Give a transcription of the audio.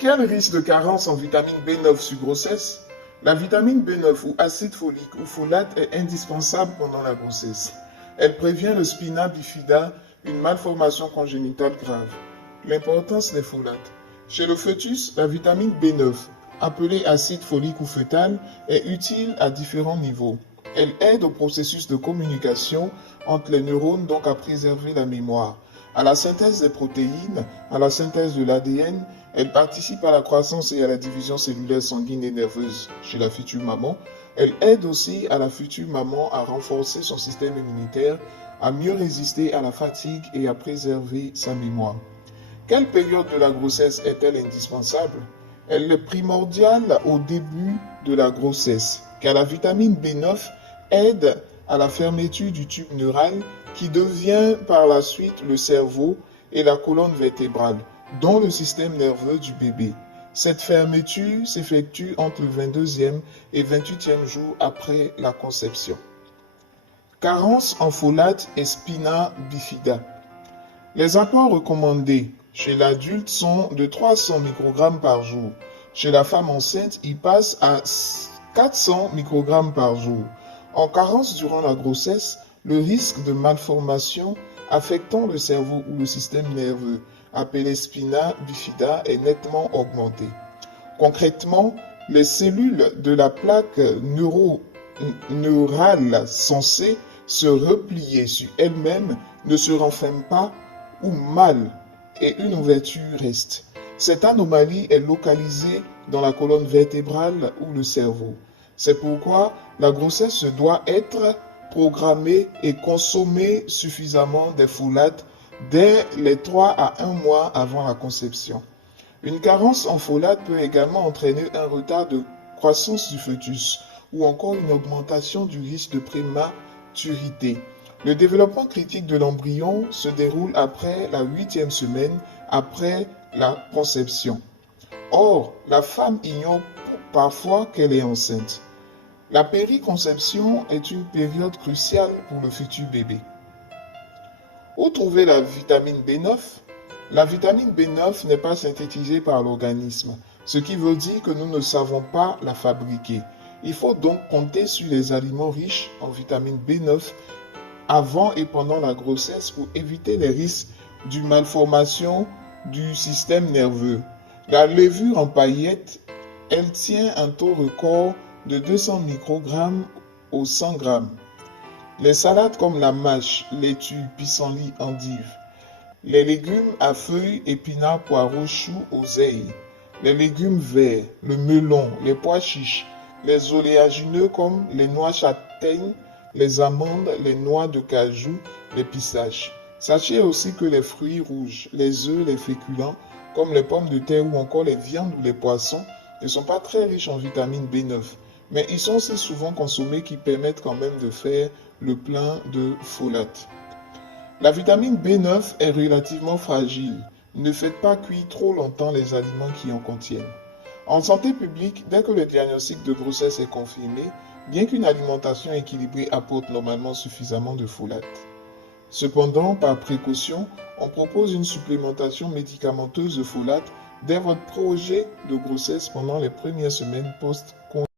Quel risque de carence en vitamine B9 sur grossesse? La vitamine B9 ou acide folique ou folate est indispensable pendant la grossesse. Elle prévient le spina bifida, une malformation congénitale grave. L'importance des folates. Chez le fœtus, la vitamine B9, appelée acide folique ou fœtal, est utile à différents niveaux. Elle aide au processus de communication entre les neurones, donc à préserver la mémoire. À la synthèse des protéines, à la synthèse de l'ADN, elle participe à la croissance et à la division cellulaire sanguine et nerveuse chez la future maman. Elle aide aussi à la future maman à renforcer son système immunitaire, à mieux résister à la fatigue et à préserver sa mémoire. Quelle période de la grossesse est-elle indispensable? Elle est primordiale au début de la grossesse, car la vitamine B9 aide à la fermeture du tube neural qui devient par la suite le cerveau et la colonne vertébrale, dont le système nerveux du bébé. Cette fermeture s'effectue entre le 22e et 28e jour après la conception. Carence en folate et spina bifida. Les apports recommandés chez l'adulte sont de 300 microgrammes par jour. Chez la femme enceinte, ils passent à 400 microgrammes par jour. En carence durant la grossesse, le risque de malformation affectant le cerveau ou le système nerveux, appelé spina bifida, est nettement augmenté. Concrètement, les cellules de la plaque neurale censées se replier sur elles-mêmes ne se renferment pas ou mal et une ouverture reste. Cette anomalie est localisée dans la colonne vertébrale ou le cerveau. C'est pourquoi la grossesse doit être programmée et consommer suffisamment des folates dès les 3 à 1 mois avant la conception. Une carence en folate peut également entraîner un retard de croissance du fœtus ou encore une augmentation du risque de prématurité. Le développement critique de l'embryon se déroule après la 8e semaine après la conception. Or, la femme ignore parfois qu'elle est enceinte. La périconception est une période cruciale pour le futur bébé. Où trouver la vitamine B9? La vitamine B9 n'est pas synthétisée par l'organisme, ce qui veut dire que nous ne savons pas la fabriquer. Il faut donc compter sur les aliments riches en vitamine B9 avant et pendant la grossesse pour éviter les risques d'une malformation du système nerveux. La levure en paillettes, elle tient un taux record de 200 microgrammes au 100 grammes. Les salades comme la mâche, laitue, pissenlit, endive. Les légumes à feuilles, épinards, poireaux, choux, oseilles. Les légumes verts, le melon, les pois chiches. Les oléagineux comme les noix châtaignes, les amandes, les noix de cajou, les pistaches. Sachez aussi que les fruits rouges, les œufs, les féculents, comme les pommes de terre ou encore les viandes ou les poissons, ne sont pas très riches en vitamine B9, mais ils sont aussi souvent consommés qui permettent quand même de faire le plein de folate. La vitamine B9 est relativement fragile. Ne faites pas cuire trop longtemps les aliments qui en contiennent. En santé publique, dès que le diagnostic de grossesse est confirmé, bien qu'une alimentation équilibrée apporte normalement suffisamment de folate. Cependant, par précaution, on propose une supplémentation médicamenteuse de folate dès votre projet de grossesse pendant les premières semaines post-conception.